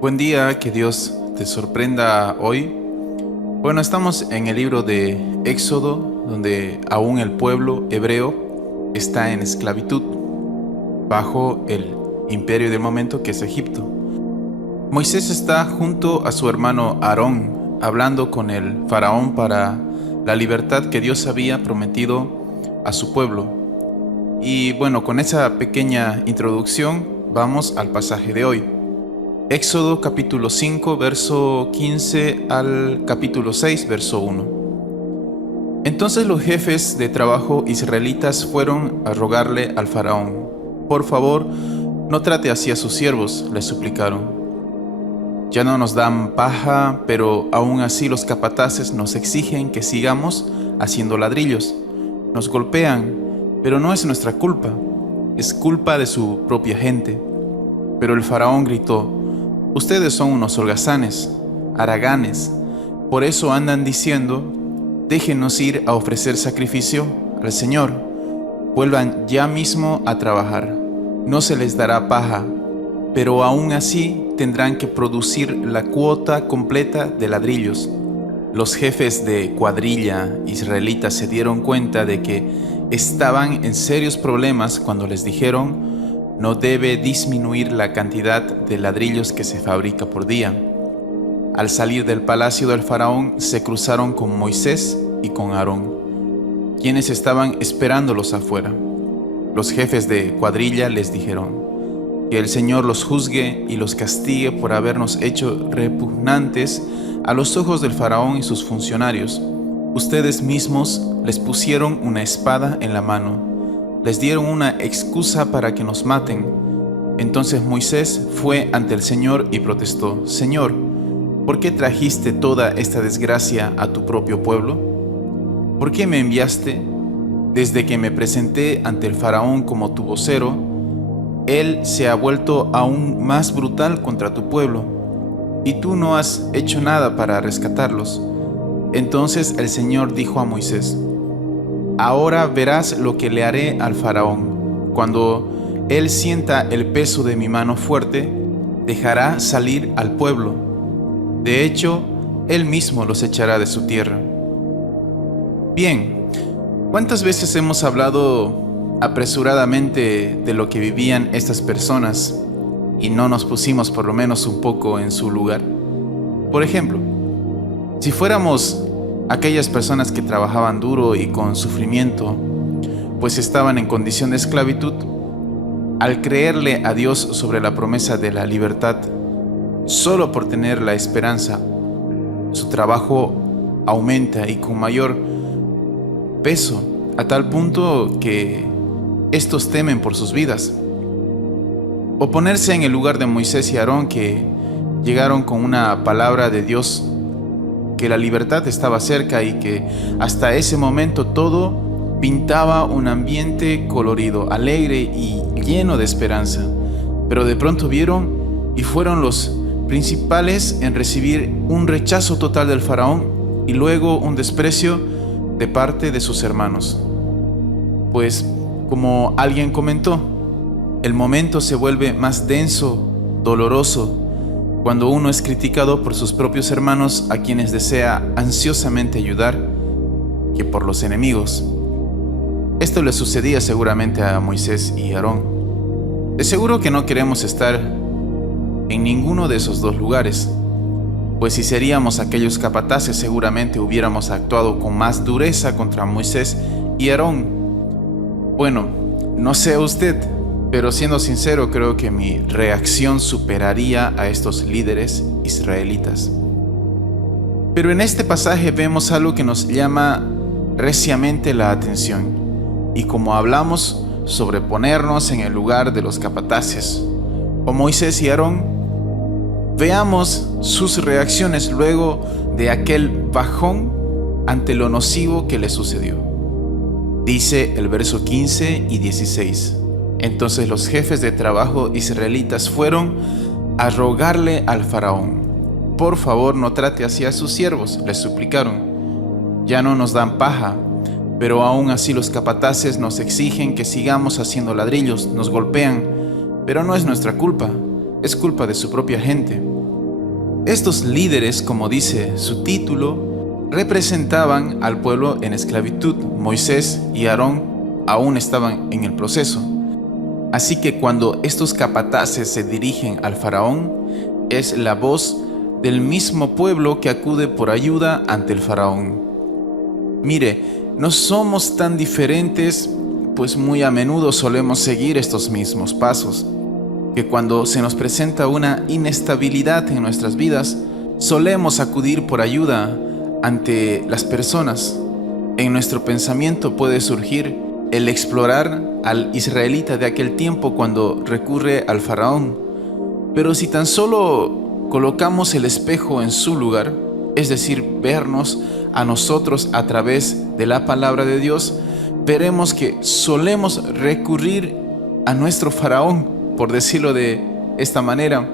Buen día, que Dios te sorprenda hoy. Bueno, estamos en el libro de Éxodo, donde aún el pueblo hebreo está en esclavitud bajo el imperio del momento, que es Egipto. Moisés está junto a su hermano Aarón hablando con el faraón para la libertad que Dios había prometido a su pueblo. Y bueno, con esa pequeña introducción vamos al pasaje de hoy. Éxodo capítulo 5, verso 15 al capítulo 6, verso 1. Entonces los jefes de trabajo israelitas fueron a rogarle al faraón: por favor, no trate así a sus siervos, le suplicaron. Ya no nos dan paja, pero aún así los capataces nos exigen que sigamos haciendo ladrillos. Nos golpean, pero no es nuestra culpa, es culpa de su propia gente. Pero el faraón gritó: ustedes son unos holgazanes, haraganes, por eso andan diciendo: déjenos ir a ofrecer sacrificio al Señor. Vuelvan ya mismo a trabajar, no se les dará paja, pero aún así tendrán que producir la cuota completa de ladrillos. Los jefes de cuadrilla israelitas se dieron cuenta de que estaban en serios problemas cuando les dijeron: no debe disminuir la cantidad de ladrillos que se fabrica por día. Al salir del palacio del faraón, se cruzaron con Moisés y con Aarón, quienes estaban esperándolos afuera. Los jefes de cuadrilla les dijeron: que el Señor los juzgue y los castigue por habernos hecho repugnantes a los ojos del faraón y sus funcionarios. Ustedes mismos les pusieron una espada en la mano. Les dieron una excusa para que nos maten. Entonces Moisés fue ante el Señor y protestó: Señor, ¿por qué trajiste toda esta desgracia a tu propio pueblo? ¿Por qué me enviaste? Desde que me presenté ante el faraón como tu vocero, él se ha vuelto aún más brutal contra tu pueblo, y tú no has hecho nada para rescatarlos. Entonces el Señor dijo a Moisés: ahora verás lo que le haré al faraón. Cuando él sienta el peso de mi mano fuerte, dejará salir al pueblo. De hecho, él mismo los echará de su tierra. Bien, ¿cuántas veces hemos hablado apresuradamente de lo que vivían estas personas y no nos pusimos por lo menos un poco en su lugar? Por ejemplo, si fuéramos aquellas personas que trabajaban duro y con sufrimiento, pues estaban en condición de esclavitud, al creerle a Dios sobre la promesa de la libertad, solo por tener la esperanza, su trabajo aumenta y con mayor peso, a tal punto que estos temen por sus vidas. O ponerse en el lugar de Moisés y Aarón, que llegaron con una palabra de Dios, que la libertad estaba cerca y que hasta ese momento todo pintaba un ambiente colorido, alegre y lleno de esperanza. Pero de pronto vieron y fueron los principales en recibir un rechazo total del faraón y luego un desprecio de parte de sus hermanos. Pues, como alguien comentó, el momento se vuelve más denso, doloroso, cuando uno es criticado por sus propios hermanos, a quienes desea ansiosamente ayudar, que por los enemigos. Esto le sucedía seguramente a Moisés y Aarón. De seguro que no queremos estar en ninguno de esos dos lugares, pues si seríamos aquellos capataces, seguramente hubiéramos actuado con más dureza contra Moisés y Aarón. Bueno, no sé usted, pero siendo sincero, creo que mi reacción superaría a estos líderes israelitas. Pero en este pasaje vemos algo que nos llama reciamente la atención. Y como hablamos sobre ponernos en el lugar de los capataces, o Moisés y Aarón, veamos sus reacciones luego de aquel bajón ante lo nocivo que les sucedió. Dice el verso 15 y 16. Entonces los jefes de trabajo israelitas fueron a rogarle al faraón: por favor, no trate así a sus siervos, les suplicaron. Ya no nos dan paja, pero aún así los capataces nos exigen que sigamos haciendo ladrillos, nos golpean, pero no es nuestra culpa, es culpa de su propia gente. Estos líderes, como dice su título, representaban al pueblo en esclavitud. Moisés y Aarón aún estaban en el proceso. Así que cuando estos capataces se dirigen al faraón, es la voz del mismo pueblo que acude por ayuda ante el faraón. Mire, no somos tan diferentes, pues muy a menudo solemos seguir estos mismos pasos, que cuando se nos presenta una inestabilidad en nuestras vidas, solemos acudir por ayuda ante las personas. En nuestro pensamiento puede surgir el explorar al israelita de aquel tiempo cuando recurre al faraón. Pero si tan solo colocamos el espejo en su lugar, es decir, vernos a nosotros a través de la palabra de Dios, veremos que solemos recurrir a nuestro faraón, por decirlo de esta manera.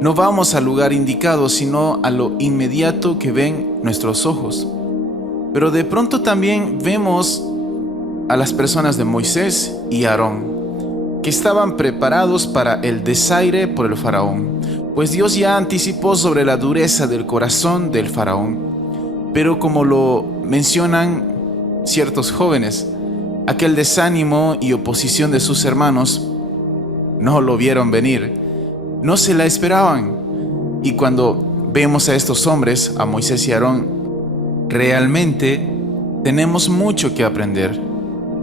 No vamos al lugar indicado, sino a lo inmediato que ven nuestros ojos. Pero de pronto también vemos a las personas de Moisés y Aarón, que estaban preparados para el desaire por el faraón, pues Dios ya anticipó sobre la dureza del corazón del faraón. Pero como lo mencionan ciertos jóvenes, aquel desánimo y oposición de sus hermanos no lo vieron venir, no se la esperaban. Y cuando vemos a estos hombres, a Moisés y Aarón, realmente tenemos mucho que aprender,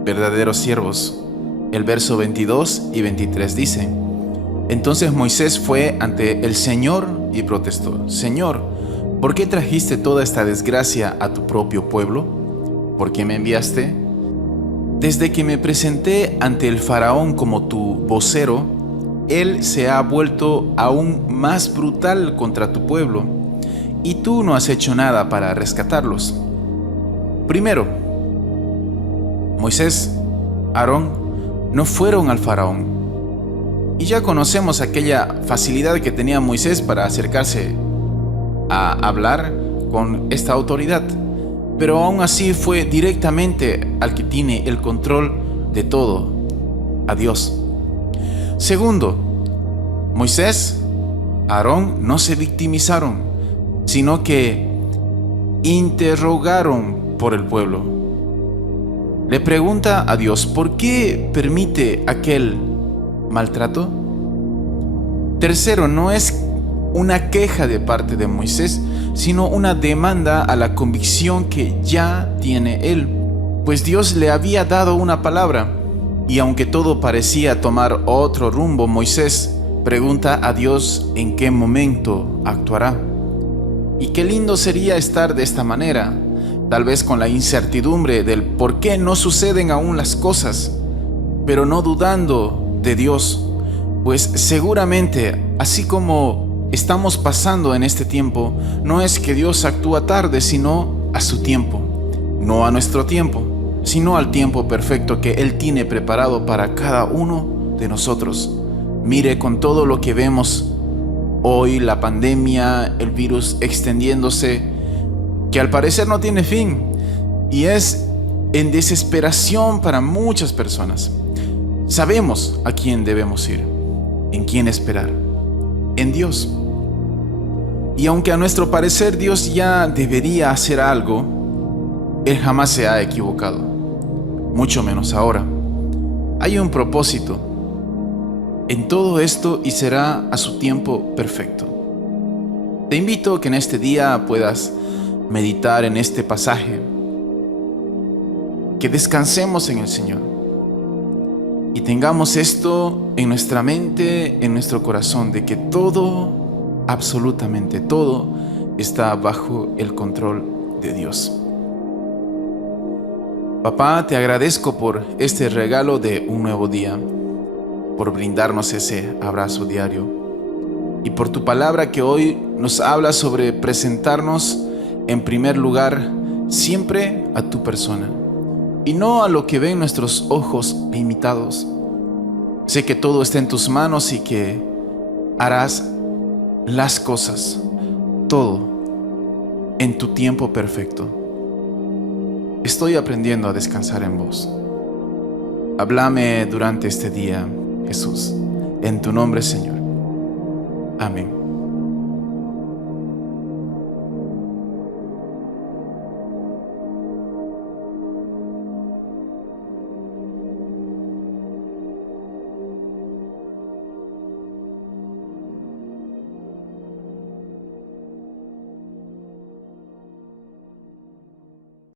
verdaderos siervos. El verso 22 y 23 dice: Entonces Moisés fue ante el Señor y protestó: Señor, ¿por qué trajiste toda esta desgracia a tu propio pueblo? ¿Por qué me enviaste? Desde que me presenté ante el faraón como tu vocero, él se ha vuelto aún más brutal contra tu pueblo, y tú no has hecho nada para rescatarlos. Primero, Moisés, Aarón no fueron al faraón. Y ya conocemos aquella facilidad que tenía Moisés para acercarse a hablar con esta autoridad. Pero aún así fue directamente al que tiene el control de todo, a Dios. Segundo, Moisés, Aarón no se victimizaron, sino que interrogaron por el pueblo. Le pregunta a Dios: ¿por qué permite aquel maltrato? Tercero, no es una queja de parte de Moisés, sino una demanda a la convicción que ya tiene él, pues Dios le había dado una palabra. Y aunque todo parecía tomar otro rumbo, Moisés pregunta a Dios en qué momento actuará. Y qué lindo sería estar de esta manera, tal vez con la incertidumbre del por qué no suceden aún las cosas, pero no dudando de Dios, pues seguramente, así como estamos pasando en este tiempo, no es que Dios actúa tarde, sino a su tiempo, no a nuestro tiempo, sino al tiempo perfecto que Él tiene preparado para cada uno de nosotros. Mire, con todo lo que vemos hoy, la pandemia, el virus extendiéndose, que al parecer no tiene fin, y es en desesperación para muchas personas. Sabemos a quién debemos ir, en quién esperar, en Dios. Y aunque a nuestro parecer Dios ya debería hacer algo, Él jamás se ha equivocado, mucho menos ahora. Hay un propósito en todo esto y será a su tiempo perfecto. Te invito a que en este día puedas meditar en este pasaje, que descansemos en el Señor y tengamos esto en nuestra mente, en nuestro corazón, de que todo, absolutamente todo, está bajo el control de Dios. Papá, te agradezco por este regalo de un nuevo día, por brindarnos ese abrazo diario y por tu palabra que hoy nos habla sobre presentarnos en primer lugar siempre a tu persona y no a lo que ven nuestros ojos limitados. Sé que todo está en tus manos y que harás las cosas, todo, en tu tiempo perfecto. Estoy aprendiendo a descansar en vos. Háblame durante este día, Jesús, en tu nombre, Señor. Amén.